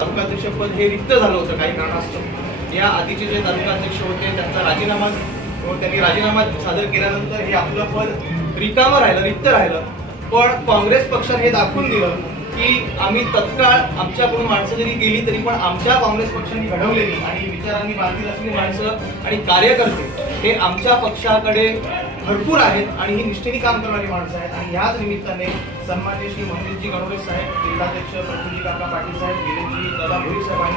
तालुकाध्यक्षपद हे रिक्त झालं होतं काही कारणास्तव। या आधीचे जे तालुकाध्यक्ष होते त्यांनी राजीनामा सादर केल्यानंतर हे आपलं पद रिकामं राहिलं, रिक्त राहिलं। पण काँग्रेस पक्षाने हे दाखवून दिलं की आम्ही तत्काळ आमच्याकडून माणसं जरी गेली तरी पण आमच्या काँग्रेस पक्षाने घडवलेली आणि विचारांनी बांधील असलेली माणसं आणि कार्यकर्ते हे आमच्या पक्षाकडे भरपूर आहेत आणि ही निष्ठेने काम करणारी माणसं आहेत। आणि याच निमित्ताने सन्माननीय श्री मनोजीजी गणोरे साहेब, जिल्हाध्यक्ष प्रफुल्लजी काका पाटील साहेब, गिरीशजी दादा भोईर साहेब आणि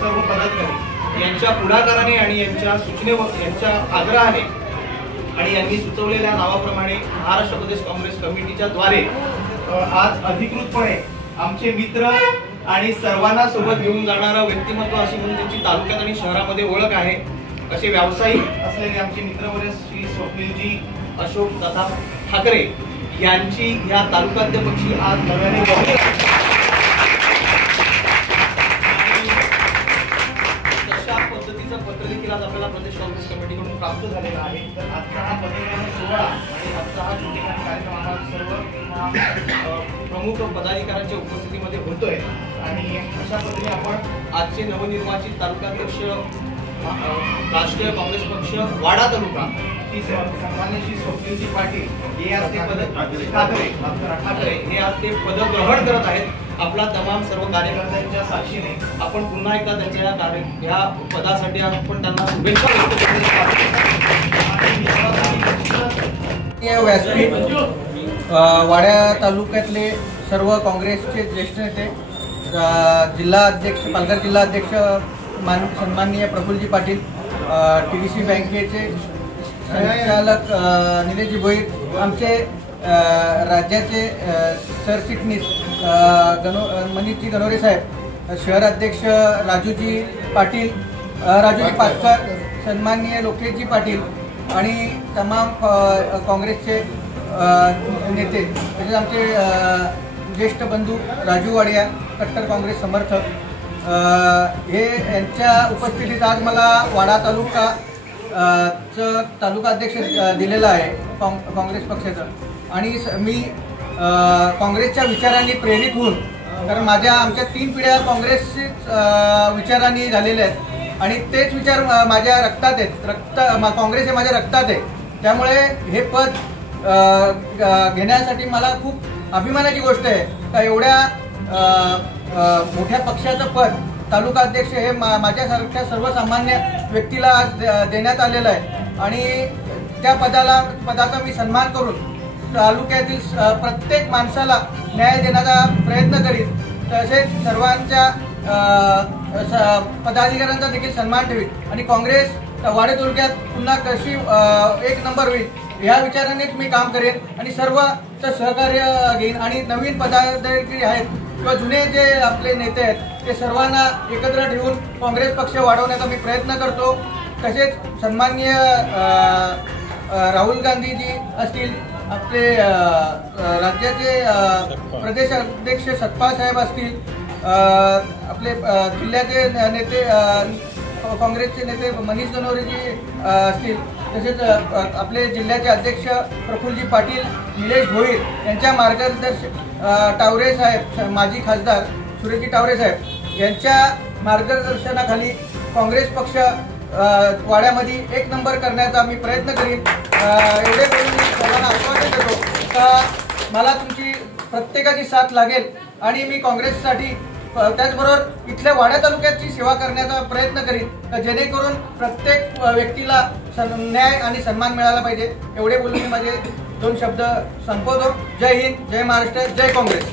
सर्व पदाधिकारी यांच्या पुढाकाराने आणि यांच्या सूचनेवर, यांच्या आग्रहाने आणि यांनी सुचवलेल्या नावाप्रमाणे महाराष्ट्र प्रदेश काँग्रेस कमिटीच्या द्वारे आज अधिकृतपणे आमचे मित्र आणि सर्वांना सोबत घेऊन जाणारा व्यक्तिमत्व अशी म्हणून त्यांची तालुक्यात आणि शहरामध्ये ओळख आहे असे व्यावसायिक असलेले आमचे मित्रवर्य श्री स्वप्नीलजी अशोक दादा ठाकरे यांची या तालुकाध्यक्षपदी आज नव्याने तशा पद्धतीचं पत्र देखील आज आपल्याला प्रदेश काँग्रेस कमिटीकडून प्राप्त झालेला आहे। तर आजचा हा पदग्रहण सोहळा आणि आजचा हा छोटेखानी कार्यक्रम आम्हाला सर्व प्रमुख पदाधिकाऱ्यांच्या उपस्थितीमध्ये होतोय आणि अशा पद्धतीने आपण आजचे नवनिर्वाचित तालुकाध्यक्ष राष्ट्रीय काँग्रेस पक्ष वाडा तालुका ही सन्माननीय श्री स्वप्नीलजी पाटील हे आज ते ठाकरे हे आज ते पदग्रहण करत आहेत। आपला तमाम सर्व कार्यकर्त्यांच्या साक्षीने आपण पुन्हा एकदा त्यांच्या या पदासाठी आपण त्यांना शुभेच्छा व्यक्त करतो। व्यासपीठ वाड्या तालुक्यातले सर्व काँग्रेसचे ज्येष्ठ नेते, जिल्हा अध्यक्ष, पालघर जिल्हा अध्यक्ष सन्माननीय प्रफुल्लजी पाटील, TDC बँकेचे संचालक निलेशजी भोईर, आमचे राज्याचे सरचिटणीस मनीषजी गणोरे साहेब, शहर अध्यक्ष राजूजी पाटकर, सन्माननीय लोकेशजी पाटील आणि तमाम काँग्रेसचे नेते, तसेच आमचे ज्येष्ठ बंधू राजू वाडिया, कट्टर काँग्रेस समर्थक, हे यांच्या उपस्थितीत आज मला वाडा तालुका तालुका अध्यक्ष दिलेला आहे काँग्रेस पक्षाचा। आणि मी काँग्रेसच्या विचारांनी प्रेरित होऊन, कारण आमच्या 3 पिढ्या काँग्रेस विचारांनी झालेल्या आहेत आणि तेच विचार माझ्या रक्तात आहेत, काँग्रेस हे माझ्या रक्तात आहे। त्यामुळे हे पद घेण्यासाठी मला खूप अभिमानाची गोष्ट आहे का एवढ्या मोठ्या पक्षाचं पद तालुका अध्यक्ष हे माझ्यासारख्या सर्वसामान्य व्यक्तीला आज देण्यात आलेलं आहे आणि त्या पदाचा मी सन्मान करून तालुक्यातील प्रत्येक माणसाला न्याय देण्याचा प्रयत्न करीन। तसेच सर्वांच्या पदाधिकाऱ्यांचा देखील सन्मान ठेवीन आणि काँग्रेस वाडा तालुक्यात पुन्हा कशी 1 नंबर होईल ह्या विचारानेच मी काम करेन आणि सर्वचं सहकार्य घेईन आणि नवीन पदाधिकारी आहेत किंवा जुने जे आपले नेते आहेत ते सर्वांना एकत्र ठेवून काँग्रेस पक्ष वाढवण्याचा मी प्रयत्न करतो। तसेच सन्माननीय राहुल गांधीजी असतील, आपले राज्याचे प्रदेश अध्यक्ष सतपाल साहेब असतील, आपले जिल्ह्याचे नेते काँग्रेसचे नेते मनीष गणोरेजी असतील, तसेच आपले जिल्ह्याचे अध्यक्ष प्रफुल्लजी पाटील, निलेश भोईर यांच्या टावरे साहेब, माजी खासदार सुरेशजी टावरे साहेब यांच्या मार्गदर्शनाखाली काँग्रेस पक्ष वाड्यामध्ये 1 नंबर करण्याचा मी प्रयत्न करीन। एवढे बोलून मी सर्वांना आश्वासन देतो का मला तुमची प्रत्येकाची साथ लागेल आणि मी काँग्रेससाठी त्याचबरोबर इथल्या वाड्या तालुक्याची सेवा करण्याचा प्रयत्न करीन जेणेकरून प्रत्येक व्यक्तीला न्याय आणि सन्मान मिळाला पाहिजे। एवढे बोलून मी माझे 2 शब्द संपवतो। जय हिंद, जय महाराष्ट्र, जय काँग्रेस।